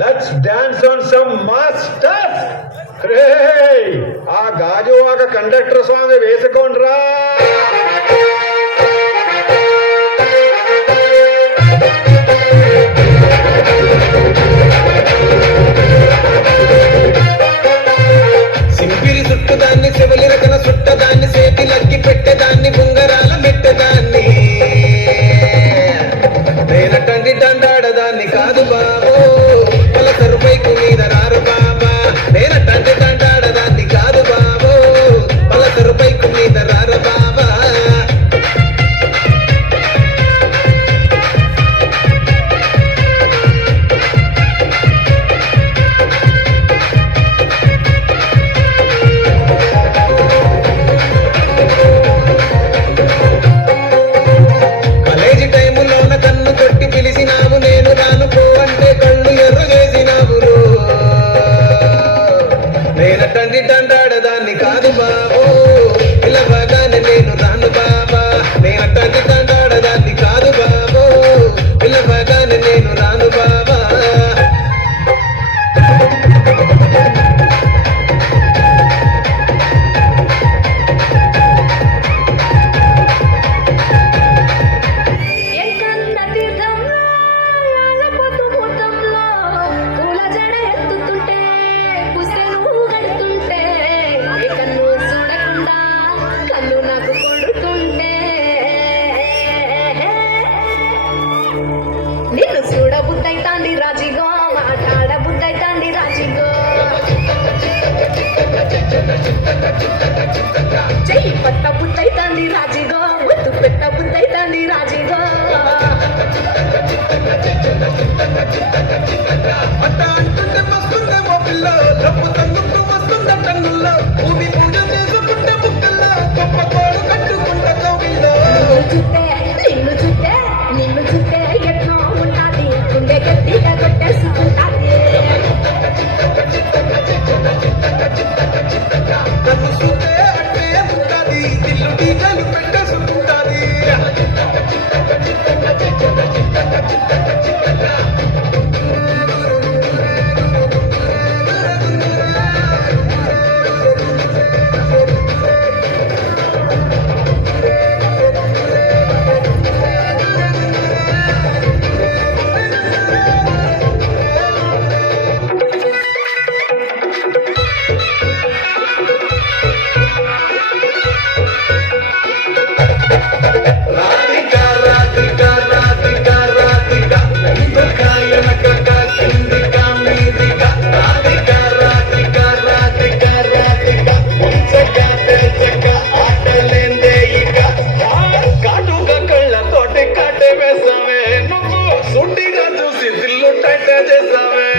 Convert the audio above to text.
Let's dance on some mass stuff. రే ఆ Gajuwaka conductor song వేసుకోండ్రా. సింపిరి చుట్టదాన్ని చెవులి రకన చుట్టదాన్ని సేతి లగ్గి పెట్టేదాన్ని ఉంగరాల మెట్టేదాన్ని నేనటండి దండాడదాన్ని కాదు బాబో పలసరు బైకు మీద రారు బాబా. నేనటండి దండాడదాన్ని కాదు బాబో పలసరు బైకు మీద రారు బాబా. పిలిచినావు నేను రాను పో అంటే కళ్ళు ఎర్రగేసినావు. నేనటండి దండాడదాన్ని కాదు బాబో పిలవగానే నేను రాను బాబా. నేనటండి దండాడదాన్ని కాదు బాబో పిలవగానే నేను రాను బాబా. నిన్ను చూడ బుద్ధైతాంది రాజిగో మాట్లాడ బుద్ధైతాంది రాజిగో చెయ్యి పట్ట బుద్ధైతాంది రాజిగో ముద్దు పెట్ట బుద్ధైతాంది రాజిగో అట్ట అంటుంటే వస్తుందేమో పిల్ల రప్పు తగ్గుతూ వస్తుంద టన్నుల్లో భూమి పూజ చేసుకుంటే ముక్కల్లో గొప్ప కోడు కట్టుకుంట కవిల్లో. నిన్ను చూస్తే నిన్ను చూస్తే ఎట్లా ఉంటాది గుండె గట్టిగా కొట్టేసుకుంటాది. నన్ను చూస్తే అంటే ఉంటాది దిల్లు టీకాలు పెట్టేసుకుంటాది. సుండిగా చూసి దిల్లు టైట్ చేసావే.